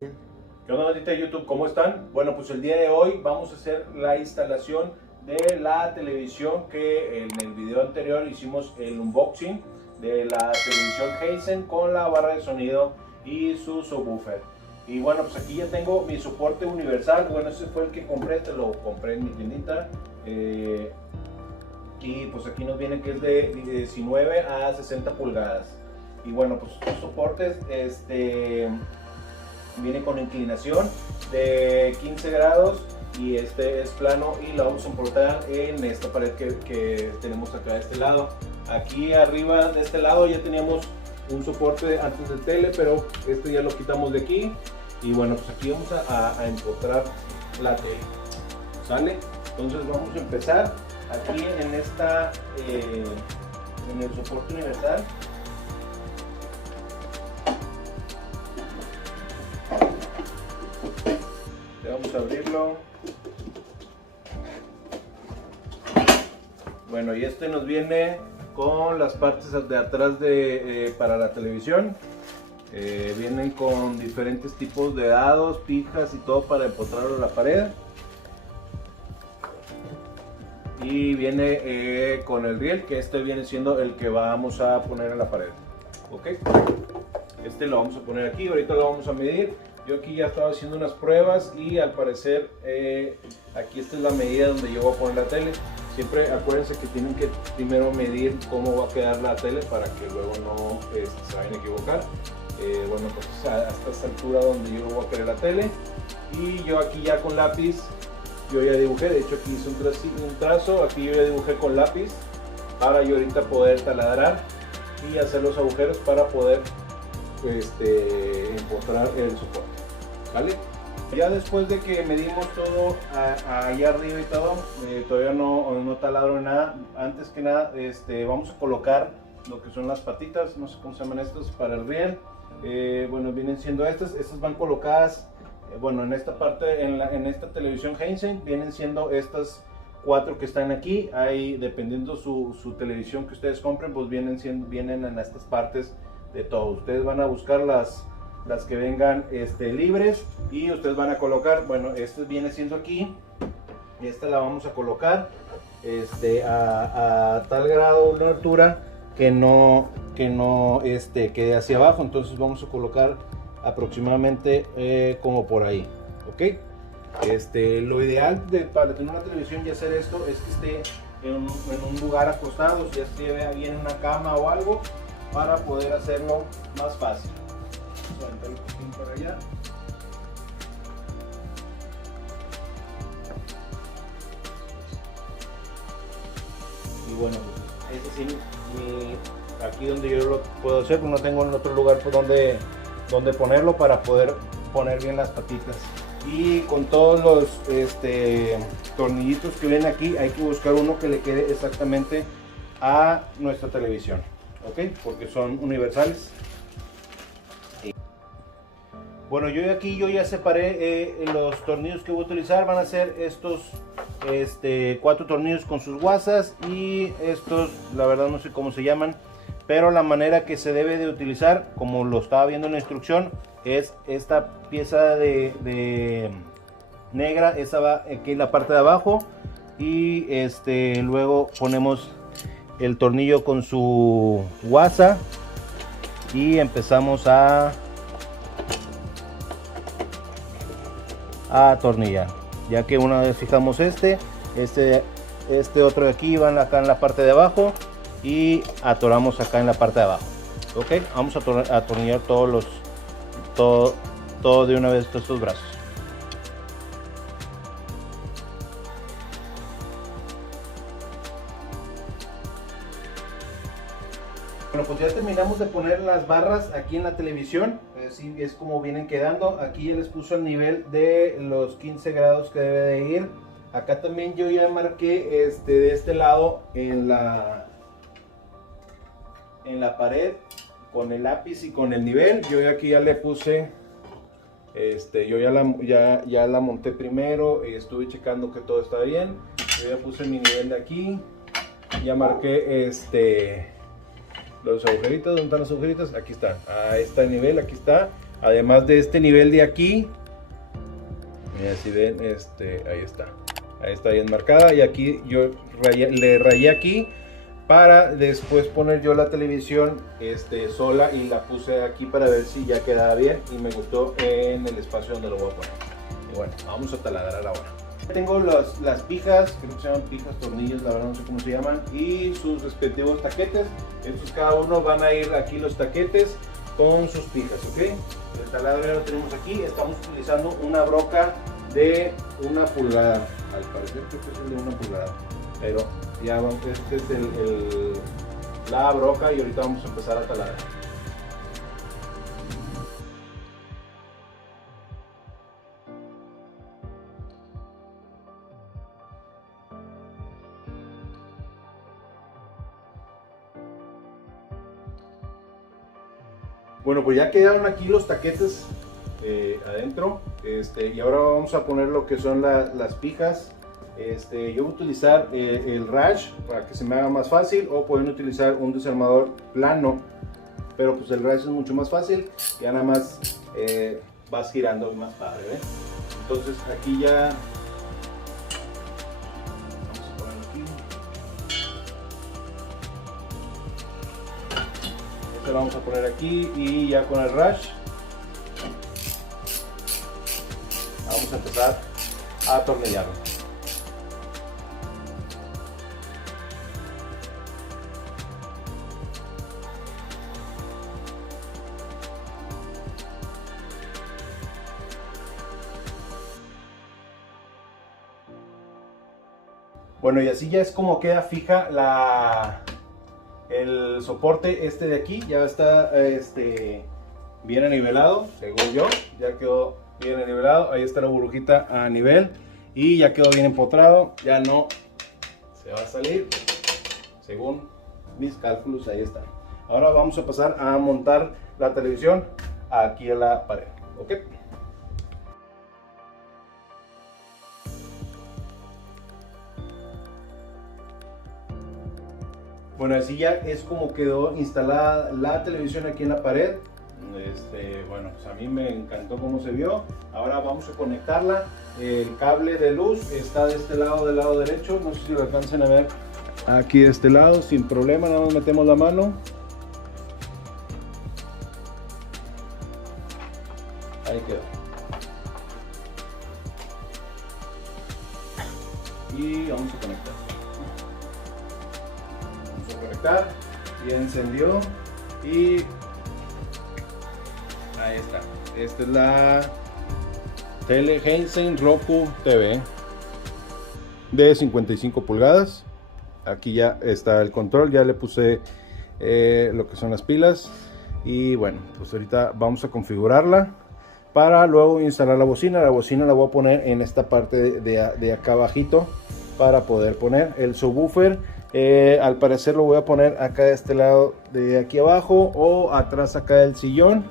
¿Qué onda, bandita de YouTube? ¿Cómo están? Bueno, pues el día de hoy vamos a hacer la instalación de la televisión que en el video anterior hicimos el unboxing de la televisión Hisense con la barra de sonido y su subwoofer. Y bueno, pues aquí ya tengo mi soporte universal. Bueno, ese fue el que compré, este lo compré en mi tiendita. Y pues aquí nos viene que es de 19 a 60 pulgadas. Y bueno, pues estos soportes, viene con inclinación de 15 grados y este es plano y lo vamos a importar en esta pared que tenemos acá de este lado. Aquí arriba de este lado ya teníamos un soporte antes de tele, pero este ya lo quitamos de aquí y bueno, pues aquí vamos a empotrar la tele. ¿Sale? Entonces vamos a empezar aquí en esta en el soporte universal. Vamos a abrirlo. Bueno, y este nos viene con las partes de atrás para la televisión. Vienen con diferentes tipos de dados, pijas y todo para empotrarlo a la pared. Y viene con el riel, que este viene siendo el que vamos a poner en la pared. Ok, este lo vamos a poner aquí, ahorita lo vamos a medir. Yo aquí ya estaba haciendo unas pruebas y al parecer aquí esta es la medida donde yo voy a poner la tele. Siempre acuérdense que tienen que primero medir cómo va a quedar la tele para que luego no se vayan a equivocar. Bueno, pues hasta esta altura donde yo voy a querer la tele. Y yo aquí ya con lápiz, yo ya dibujé, de hecho aquí hice un trazo, aquí yo ya dibujé con lápiz para yo ahorita poder taladrar y hacer los agujeros para poder empotrar el soporte. ¿Vale? Ya después de que medimos todo allá arriba y todo, todavía no taladro nada. Antes que nada vamos a colocar lo que son las patitas, no sé cómo se llaman estos, para el riel. Bueno, vienen siendo estas van colocadas, bueno, en esta parte, en esta televisión Hisense vienen siendo estas 4 que están aquí. Ahí, dependiendo su televisión que ustedes compren, pues vienen en estas partes de todo. Ustedes van a buscar las que vengan libres y ustedes van a colocar, bueno, este viene siendo aquí, esta la vamos a colocar a tal grado, una altura que no quede hacia abajo. Entonces vamos a colocar aproximadamente como por ahí. Ok, lo ideal para tener una televisión y hacer esto es que esté en un lugar acostado, ya se vea bien en una cama o algo, para poder hacerlo más fácil. Vamos a aventar el cojín para allá. Y bueno, este sí, aquí donde yo lo puedo hacer, no tengo en otro lugar por donde ponerlo para poder poner bien las patitas. Y con todos los tornillitos que vienen aquí, hay que buscar uno que le quede exactamente a nuestra televisión. Ok, porque son universales. Bueno, yo ya separé los tornillos que voy a utilizar. Van a ser estos 4 tornillos con sus guasas, y estos, la verdad no sé cómo se llaman, pero la manera que se debe de utilizar, como lo estaba viendo en la instrucción, es esta pieza de negra. Esa va aquí en la parte de abajo, y luego ponemos el tornillo con su guasa y empezamos a atornillar. Ya que una vez fijamos este otro de aquí va acá en la parte de abajo y atoramos acá en la parte de abajo. Ok, vamos a atornillar todo de una vez estos brazos. Bueno, pues ya terminamos de poner las barras aquí en la televisión. Así es como vienen quedando. Aquí ya les puso el nivel de los 15 grados que debe de ir. Acá también yo ya marqué de este lado en la pared con el lápiz y con el nivel. Yo aquí ya le puse, yo ya la monté primero y estuve checando que todo está bien. Yo ya puse mi nivel de aquí. Ya marqué los agujeritos. ¿Dónde están los agujeritos? Aquí están. A este nivel, aquí está. Además de este nivel de aquí, mira, si ven, ahí está bien marcada, y aquí yo le rayé aquí para después poner yo la televisión sola, y la puse aquí para ver si ya quedaba bien, y me gustó en el espacio donde lo voy a poner. Y bueno, vamos a taladrar ahora. Tengo las pijas, creo que se llaman pijas, tornillos, la verdad no sé cómo se llaman, y sus respectivos taquetes. Estos cada uno van a ir aquí los taquetes con sus pijas, ¿ok? El taladro ya lo tenemos aquí. Estamos utilizando una broca de 1 pulgada, al parecer creo que es el de 1 pulgada, pero ya vamos, este es la broca, y ahorita vamos a empezar a taladrar. Bueno, pues ya quedaron aquí los taquetes adentro, y ahora vamos a poner lo que son las pijas. Yo voy a utilizar el rash para que se me haga más fácil, o pueden utilizar un desarmador plano, pero pues el rash es mucho más fácil, ya nada más vas girando más padre, ¿eh? Entonces aquí ya vamos a poner aquí. Lo vamos a poner aquí, y ya con el rash vamos a empezar a atornillarlo. Bueno, y así ya es como queda fija el soporte de aquí. Ya está bien anivelado, según yo, ya quedó bien anivelado. Ahí está la burbujita a nivel, y ya quedó bien empotrado, ya no se va a salir, según mis cálculos. Ahí está. Ahora vamos a pasar a montar la televisión aquí en la pared, ¿ok? Bueno, así ya es como quedó instalada la televisión aquí en la pared. Bueno, pues a mí me encantó cómo se vio. Ahora vamos a conectarla. El cable de luz está de este lado, del lado derecho. No sé si lo alcancen a ver aquí de este lado, sin problema. Nada más metemos la mano. Ahí quedó. Y vamos a conectar. Y encendió, y ahí está. Esta es la tele Hisense Roku TV de 55 pulgadas. Aquí ya está el control, ya le puse lo que son las pilas, y bueno, pues ahorita vamos a configurarla para luego instalar la bocina. La bocina la voy a poner en esta parte de acá abajito, para poder poner el subwoofer. Al parecer lo voy a poner acá de este lado de aquí abajo, o atrás acá del sillón.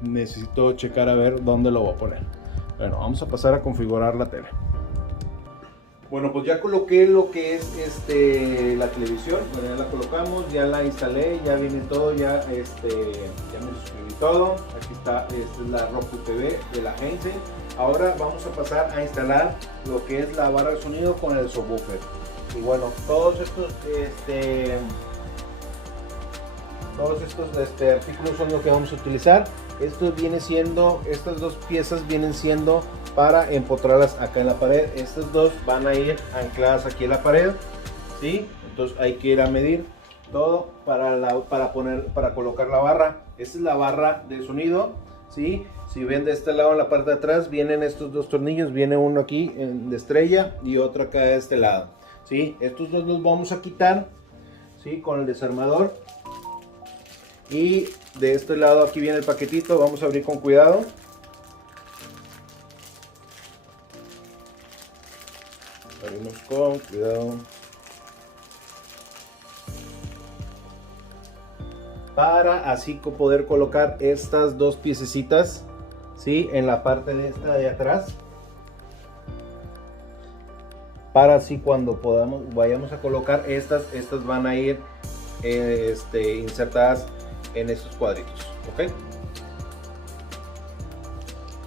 Necesito checar a ver dónde lo voy a poner. Bueno, vamos a pasar a configurar la tele. Bueno, pues ya coloqué lo que es la televisión. Bueno, ya la colocamos, ya la instalé, ya viene todo, ya me suscribí todo. Aquí está, esta es la Roku TV de la Hisense. Ahora vamos a pasar a instalar lo que es la barra de sonido con el subwoofer. Y bueno, todos estos artículos son lo que vamos a utilizar. Esto viene siendo, estas dos piezas vienen siendo para empotrarlas acá en la pared. Estas dos van a ir ancladas aquí en la pared, ¿sí? Entonces hay que ir a medir todo para colocar la barra. Esta es la barra de sonido, ¿sí? Si ven de este lado, en la parte de atrás, vienen estos dos tornillos. Viene uno aquí de estrella y otro acá de este lado, ¿sí? Estos dos los vamos a quitar, ¿sí? Con el desarmador. Y de este lado aquí viene el paquetito. Vamos a abrir con cuidado. Abrimos con cuidado. Para así poder colocar estas dos piececitas, ¿sí? En la parte de esta de atrás. Para así cuando vayamos a colocar estas van a ir insertadas en estos cuadritos, ¿ok?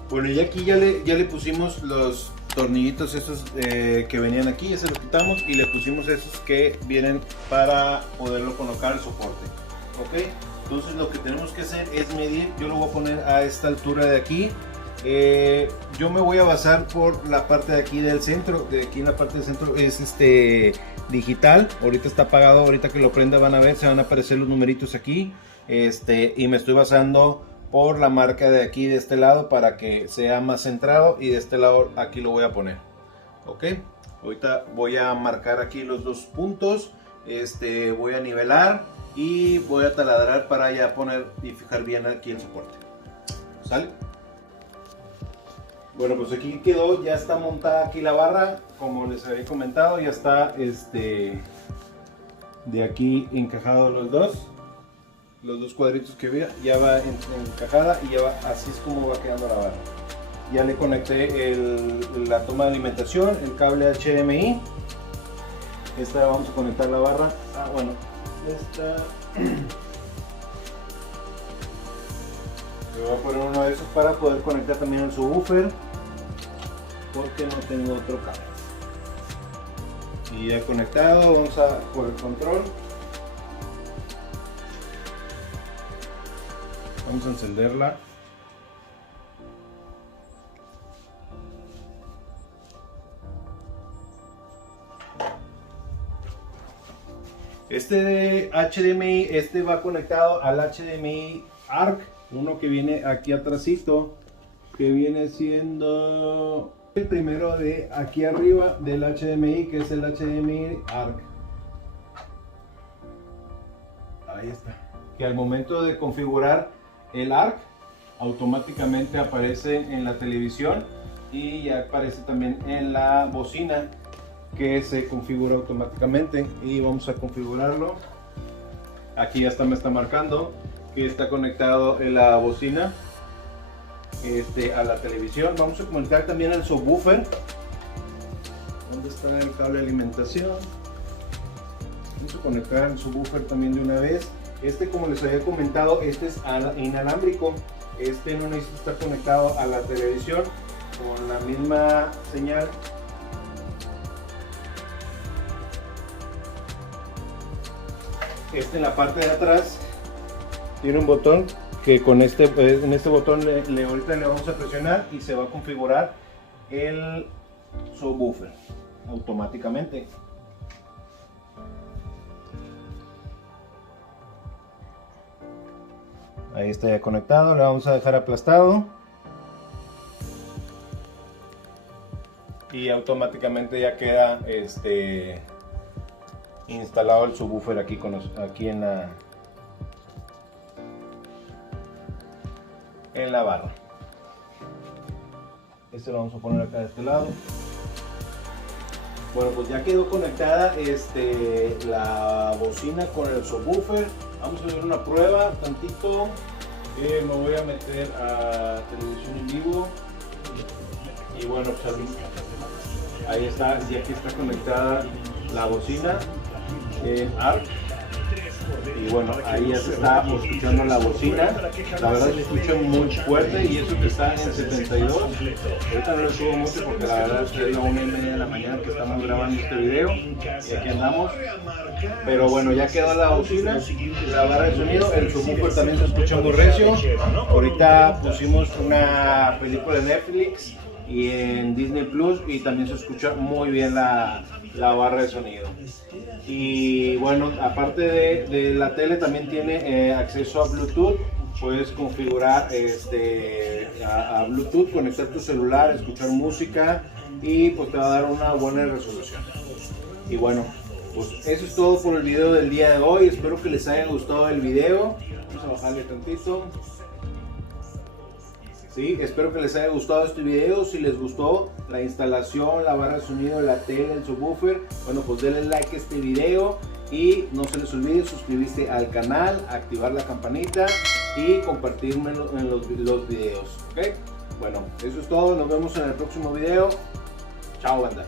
Bueno, y aquí ya le pusimos los tornillitos estos que venían aquí, ya se los quitamos y le pusimos esos que vienen para poderlo colocar al soporte. Ok, entonces lo que tenemos que hacer es medir. Yo lo voy a poner a esta altura de aquí. Yo me voy a basar por la parte de aquí del centro. De aquí en la parte del centro es digital. Ahorita está apagado, ahorita que lo prenda van a ver, se van a aparecer los numeritos aquí. Y me estoy basando por la marca de aquí de este lado para que sea más centrado, y de este lado aquí lo voy a poner. Ok, ahorita voy a marcar aquí los dos puntos. Voy a nivelar y voy a taladrar para ya poner y fijar bien aquí el soporte. ¿Sale? Bueno, pues aquí quedó, ya está montada aquí la barra, como les había comentado, ya está de aquí encajado los dos cuadritos que había, ya va encajada y ya va, así es como va quedando la barra. Ya le conecté la toma de alimentación, el cable HDMI. Esta vamos a conectar la barra. Bueno, esta le voy a poner uno de esos para poder conectar también el subwoofer, porque no tengo otro cable. Y ya conectado, vamos a por el control. Vamos a encenderla. Este de HDMI, va conectado al HDMI ARC, uno que viene aquí atrásito, que viene siendo el primero de aquí arriba del HDMI, que es el HDMI ARC. Ahí está. Que al momento de configurar el ARC, automáticamente aparece en la televisión y ya aparece también en la bocina, que se configura automáticamente. Y vamos a configurarlo. Aquí ya me está marcando que está conectado en la bocina a la televisión. Vamos a conectar también el subwoofer. ¿Dónde está el cable de alimentación? Vamos a conectar el subwoofer también de una vez. Como les había comentado, es inalámbrico. No necesita estar conectado a la televisión con la misma señal. En la parte de atrás tiene un botón que con en este botón ahorita le vamos a presionar y se va a configurar el subwoofer automáticamente. Ahí está ya conectado, le vamos a dejar aplastado y automáticamente ya queda instalado el subwoofer aquí en la barra. Lo vamos a poner acá de este lado. Bueno, pues ya quedó conectada la bocina con el subwoofer. Vamos a hacer una prueba tantito. Me voy a meter a televisión en vivo. Y bueno, pues ahí está, y aquí está conectada la bocina ARC. Y bueno, ahí ya se está escuchando la bocina. La verdad se escucha muy fuerte, y eso que está en 72. Ahorita no lo subo mucho porque la verdad es la 1:30 de la mañana que estamos grabando este video, y aquí andamos. Pero bueno, ya quedó la bocina, la barra de sonido. El subwoofer también se escucha muy recio. Ahorita pusimos una película en Netflix y en Disney Plus, y también se escucha muy bien la barra de sonido. Y bueno, aparte de la tele, también tiene acceso a Bluetooth. Puedes configurar a Bluetooth, conectar tu celular, escuchar música, y pues te va a dar una buena resolución. Y bueno, pues eso es todo por el video del día de hoy. Espero que les haya gustado el video. Vamos a bajarle tantito. Sí, espero que les haya gustado este video. Si les gustó la instalación, la barra de sonido, la tele, el subwoofer, bueno, pues denle like a este video, y no se les olvide suscribirse al canal, activar la campanita y compartirme en los videos. ¿Ok? Bueno, eso es todo. Nos vemos en el próximo video. Chao, banda.